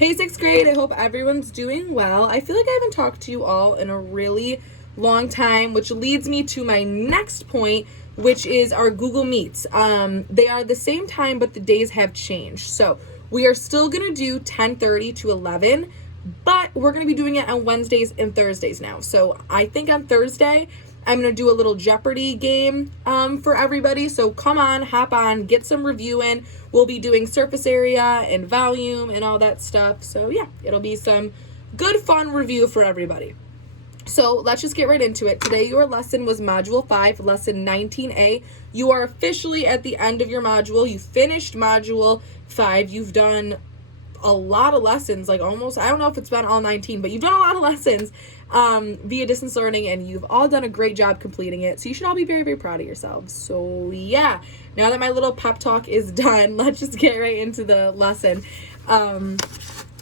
Hey, 6th grade, I hope everyone's doing well. I feel like I haven't talked to you all in a really long time, which leads me to my next point, which is our Google Meets. They are the same time, but the days have changed. So we are still going to do 10:30 to 11, but we're going to be doing it on Wednesdays and Thursdays now. So I think on Thursday, I'm going to do a little Jeopardy game for everybody. So come on, hop on, get some review in. We'll be doing surface area and volume and all that stuff. So yeah, it'll be some good fun review for everybody. So let's just get right into it. Today your lesson was Module 5, Lesson 19A. You are officially at the end of your module. You finished Module 5. You've done a lot of lessons, like almost, I don't know if it's been all 19, but you've done a lot of lessons via distance learning, and you've all done a great job completing it. So you should all be very, very proud of yourselves. So yeah, now that my little pep talk is done, let's just get right into the lesson.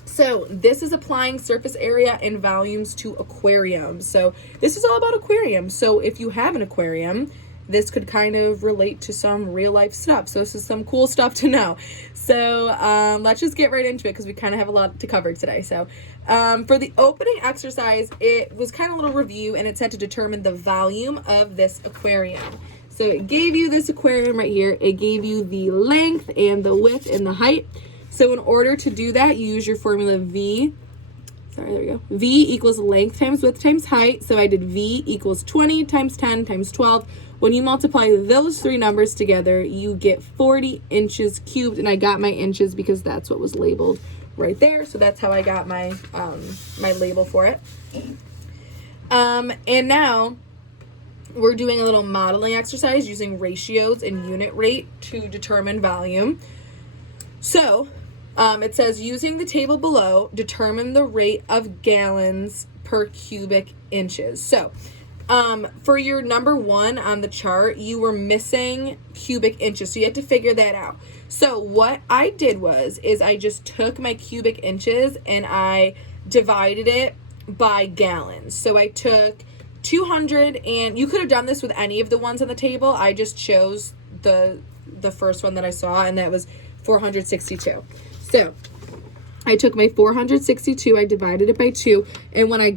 So this is applying surface area and volumes to aquariums. So this is all about aquariums. So if you have an aquarium, this could kind of relate to some real life stuff. So this is some cool stuff to know. So let's just get right into it because we kind of have a lot to cover today. So for the opening exercise, it was kind of a little review, and it said to determine the volume of this aquarium. So it gave you this aquarium right here. It gave you the length and the width and the height. So in order to do that, you use your formula V. Sorry, there we go. V equals length times width times height. So I did V equals 20 times 10 times 12. When you multiply those three numbers together, you get 40 inches cubed. And I got my inches because that's what was labeled right there. So that's how I got my my label for it. And now we're doing a little modeling exercise using ratios and unit rate to determine volume. So it says, using the table below, determine the rate of gallons per cubic inches. So for your number 1 on the chart, you were missing cubic inches. So you had to figure that out. So what I did is I just took my cubic inches and I divided it by gallons. So I took 200, and you could have done this with any of the ones on the table. I just chose the first one that I saw, and that was 462. So I took my 462, I divided it by 2, and when I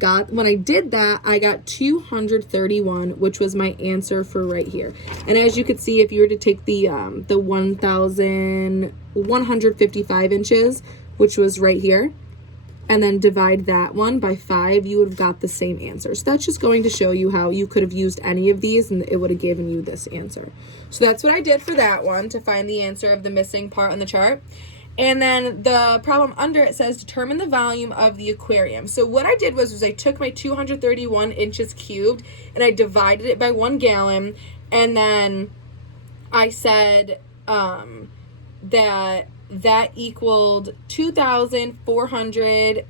did that, I got 231, which was my answer for right here. And as you could see, if you were to take the 1,155 inches, which was right here, and then divide that one by 5, you would have got the same answer. So that's just going to show you how you could have used any of these and it would have given you this answer. So that's what I did for that one, to find the answer of the missing part on the chart. And then the problem under it says determine the volume of the aquarium. So what I did was I took my 231 inches cubed and I divided it by 1 gallon, and then I said that equaled 2,400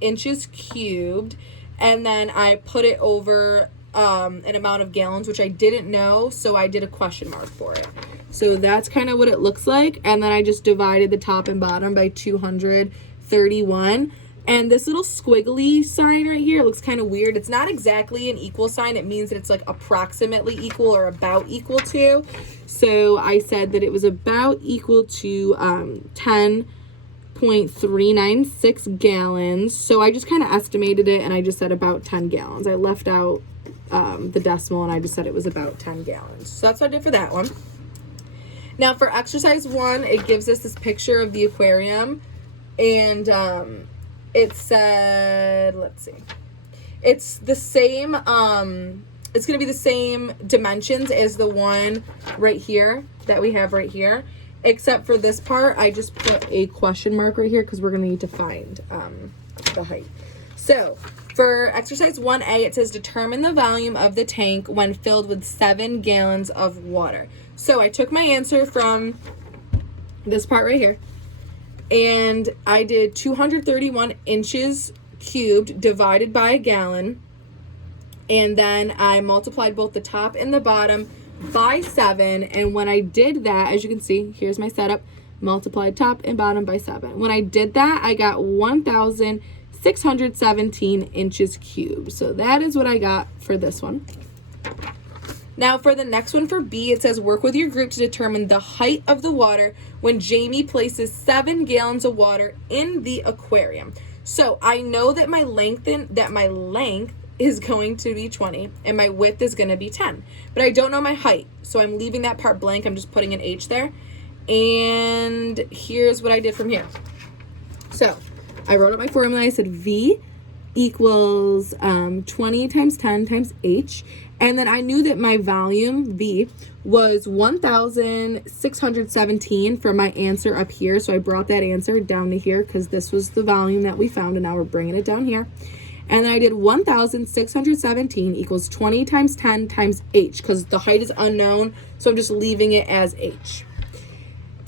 inches cubed, and then I put it over an amount of gallons, which I didn't know, so I did a question mark for it. So that's kind of what it looks like, and then I just divided the top and bottom by 231. And this little squiggly sign right here looks kind of weird. It's not exactly an equal sign. It means that it's like approximately equal or about equal to. So I said that it was about equal to 10.396 gallons. So I just kind of estimated it, and I just said about 10 gallons. I left out the decimal, and I just said it was about 10 gallons. So that's what I did for that one. Now for exercise 1, it gives us this picture of the aquarium, and it said, let's see, it's the same, it's going to be the same dimensions as the one right here that we have right here, except for this part, I just put a question mark right here because we're going to need to find the height. So for exercise 1A, it says determine the volume of the tank when filled with 7 gallons of water. So I took my answer from this part right here, and I did 231 inches cubed divided by a gallon, and then I multiplied both the top and the bottom by 7, and when I did that, as you can see, here's my setup, multiplied top and bottom by 7. When I did that, I got 1,617 inches cubed. So that is what I got for this one. Now for the next one for B, it says work with your group to determine the height of the water when Jamie places 7 gallons of water in the aquarium. So I know that my length is going to be 20 and my width is going to be 10, but I don't know my height. So I'm leaving that part blank. I'm just putting an H there. And here's what I did from here. So I wrote out my formula. I said V equals 20 times 10 times H. And then I knew that my volume, V, was 1,617 for my answer up here. So I brought that answer down to here because this was the volume that we found, and now we're bringing it down here. And then I did 1,617 equals 20 times 10 times H because the height is unknown. So I'm just leaving it as H.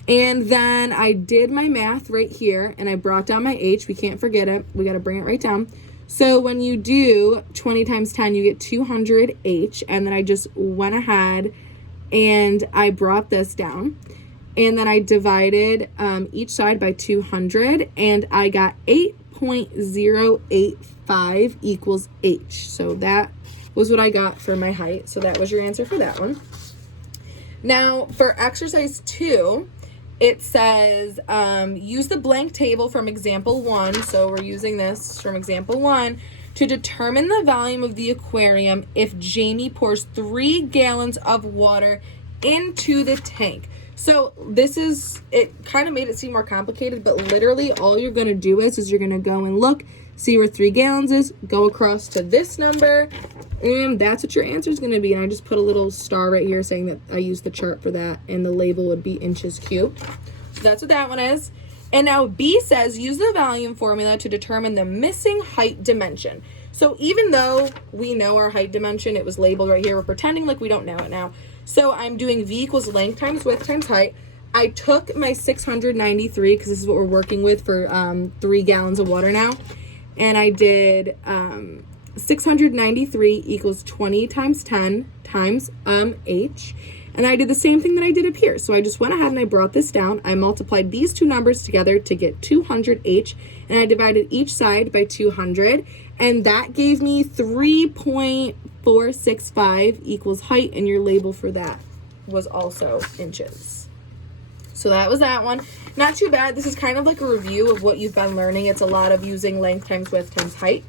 And then I did my math right here, and I brought down my H. We can't forget it. We got to bring it right down. So when you do 20 times 10, you get 200 H. And then I just went ahead and I brought this down. And then I divided each side by 200. And I got 8.085 equals H. So that was what I got for my height. So that was your answer for that one. Now for exercise 2, it says, use the blank table from example 1. So we're using this from example 1 to determine the volume of the aquarium if Jamie pours 3 gallons of water into the tank. So it kind of made it seem more complicated, but literally all you're going to do is you're going to go and look, see where 3 gallons is, go across to this number, and that's what your answer is going to be. And I just put a little star right here saying that I used the chart for that, and the label would be inches cubed. So that's what that one is. And now B says, use the volume formula to determine the missing height dimension. So even though we know our height dimension, it was labeled right here, we're pretending like we don't know it now. So I'm doing V equals length times width times height. I took my 693, because this is what we're working with for 3 gallons of water now. And I did 693 equals 20 times 10 times H. And I did the same thing that I did up here. So I just went ahead and I brought this down. I multiplied these two numbers together to get 200H. And I divided each side by 200. And that gave me 3.465 equals height. And your label for that was also inches. So that was that one. Not too bad. This is kind of like a review of what you've been learning. It's a lot of using length times width times height.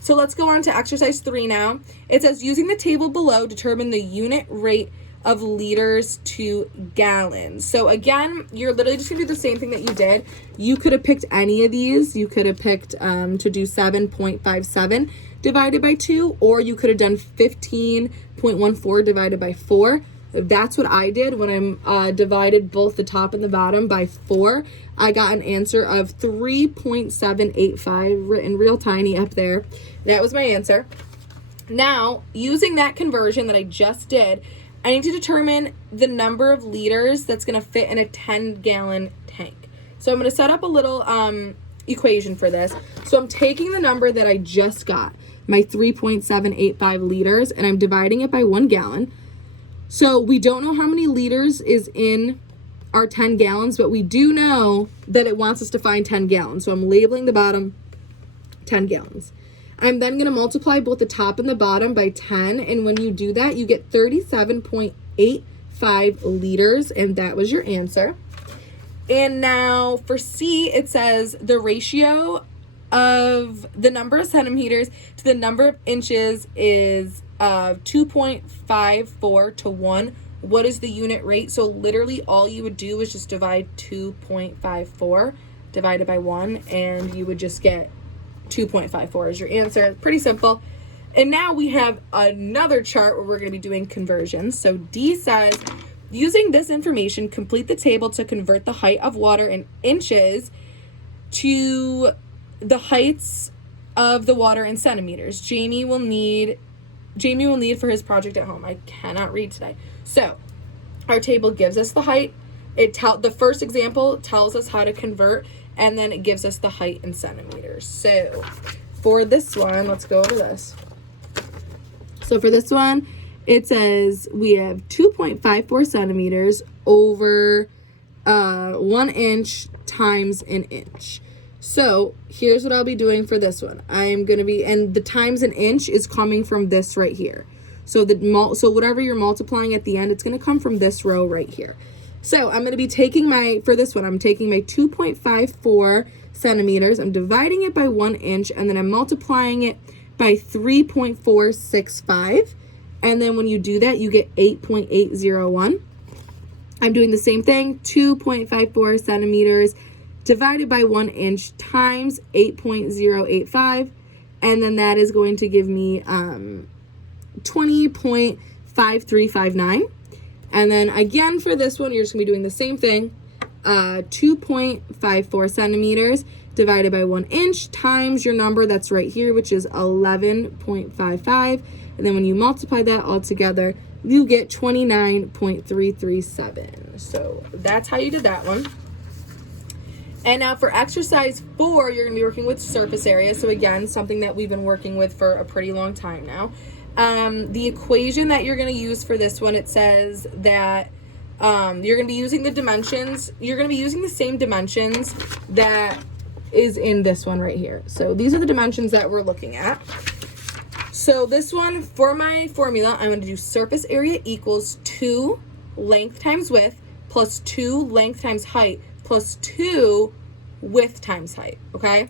So let's go on to exercise 3 now. It says, using the table below, determine the unit rate of liters to gallons. So again, you're literally just gonna do the same thing that you did. You could have picked any of these. You could have picked to do 7.57 divided by 2, or you could have done 15.14 divided by 4. That's what I did when I divided both the top and the bottom by 4. I got an answer of 3.785 written real tiny up there. That was my answer. Now, using that conversion that I just did, I need to determine the number of liters that's going to fit in a 10-gallon tank. So I'm going to set up a little equation for this. So I'm taking the number that I just got, my 3.785 liters, and I'm dividing it by 1 gallon. So we don't know how many liters is in our 10 gallons, but we do know that it wants us to find 10 gallons. So I'm labeling the bottom 10 gallons. I'm then going to multiply both the top and the bottom by 10. And when you do that, you get 37.85 liters. And that was your answer. And now for C, it says the ratio of the number of centimeters to the number of inches is 2.54 to 1. What is the unit rate? So literally all you would do is just divide 2.54 divided by 1, and you would just get 2.54 as your answer. Pretty simple. And now we have another chart where we're going to be doing conversions. So D says, using this information, complete the table to convert the height of water in inches to the heights of the water in centimeters. Jamie will need for his project at home. I cannot read today. So our table gives us the height. The first example tells us how to convert, and then it gives us the height in centimeters. So for this one, let's go over this. So for this one, it says we have 2.54 centimeters over 1 inch times an inch. So here's what I'll be doing for this one. I'm going to be, and the times an inch is coming from this right here. So so whatever you're multiplying at the end, it's going to come from this row right here. So I'm going to be taking for this one, I'm taking my 2.54 centimeters, I'm dividing it by 1 inch, and then I'm multiplying it by 3.465. And then when you do that, you get 8.801. I'm doing the same thing, 2.54 centimeters divided by 1 inch times 8.085. And then that is going to give me 20.5359. And then again for this one, you're just going to be doing the same thing. 2.54 centimeters divided by 1 inch times your number that's right here, which is 11.55. And then when you multiply that all together, you get 29.337. So that's how you did that one. And now for exercise 4, you're going to be working with surface area. So again, something that we've been working with for a pretty long time now. The equation that you're going to use for this one, it says that you're going to be using the dimensions. You're going to be using the same dimensions that is in this one right here. So these are the dimensions that we're looking at. So this one, for my formula, I'm going to do surface area equals 2 length times width plus 2 length times height plus 2 width times height, okay?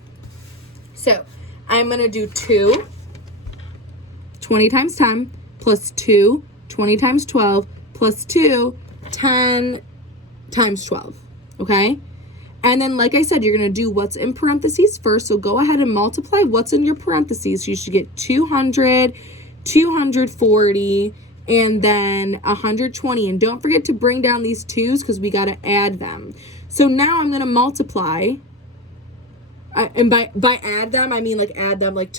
So I'm going to do 2 20 times 10 plus 2 20 times 12 plus 2 10 times 12, okay? And then, like I said, you're going to do what's in parentheses first. So go ahead and multiply what's in your parentheses. You should get 200, 240, and then 120. And don't forget to bring down these 2's because we got to add them. So now I'm going to multiply. And by add them, I mean add them add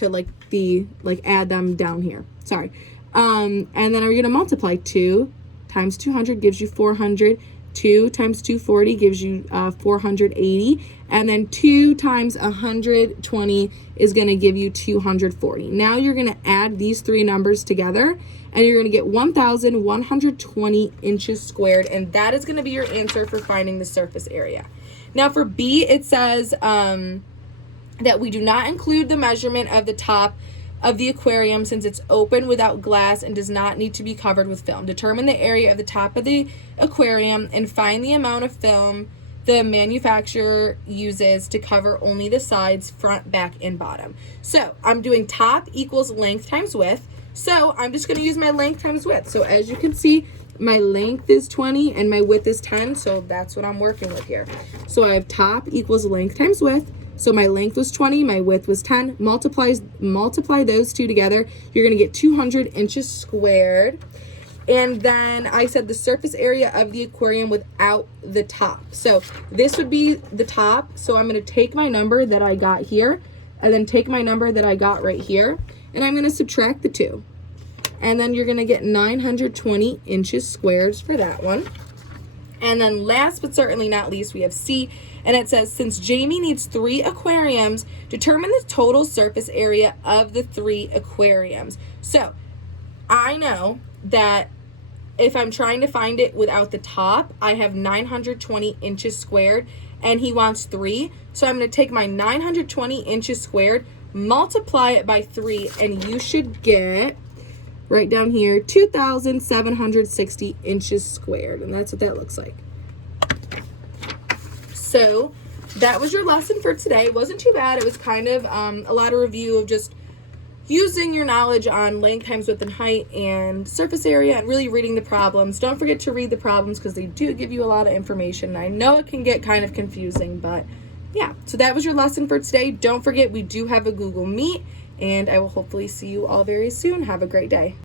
them down here. Sorry. And then are you going to multiply 2 times 200 gives you 400. 2 times 240 gives you 480, and then 2 times 120 is going to give you 240. Now you're going to add these 3 numbers together, and you're going to get 1,120 inches squared, and that is going to be your answer for finding the surface area. Now for B, it says that we do not include the measurement of the top of the aquarium since it's open without glass and does not need to be covered with film. Determine the area of the top of the aquarium and find the amount of film the manufacturer uses to cover only the sides, front, back, and bottom. So I'm doing top equals length times width. So I'm just going to use my length times width. So as you can see, my length is 20 and my width is 10. So that's what I'm working with here. So I have top equals length times width. So my length was 20, my width was 10. Multiply those two together. You're going to get 200 inches squared. And then I said the surface area of the aquarium without the top. So this would be the top. So I'm going to take my number that I got here and then take my number that I got right here. And I'm going to subtract the 2. And then you're going to get 920 inches squared for that one. And then last but certainly not least, we have C. And it says, since Jamie needs 3 aquariums, determine the total surface area of the 3 aquariums. So I know that if I'm trying to find it without the top, I have 920 inches squared, and he wants 3. So I'm going to take my 920 inches squared, multiply it by 3, and you should get, right down here, 2,760 inches squared. And that's what that looks like. So that was your lesson for today. It wasn't too bad. It was kind of a lot of review of just using your knowledge on length times width and height and surface area and really reading the problems. Don't forget to read the problems because they do give you a lot of information. I know it can get kind of confusing, but yeah. So that was your lesson for today. Don't forget we do have a Google Meet, and I will hopefully see you all very soon. Have a great day.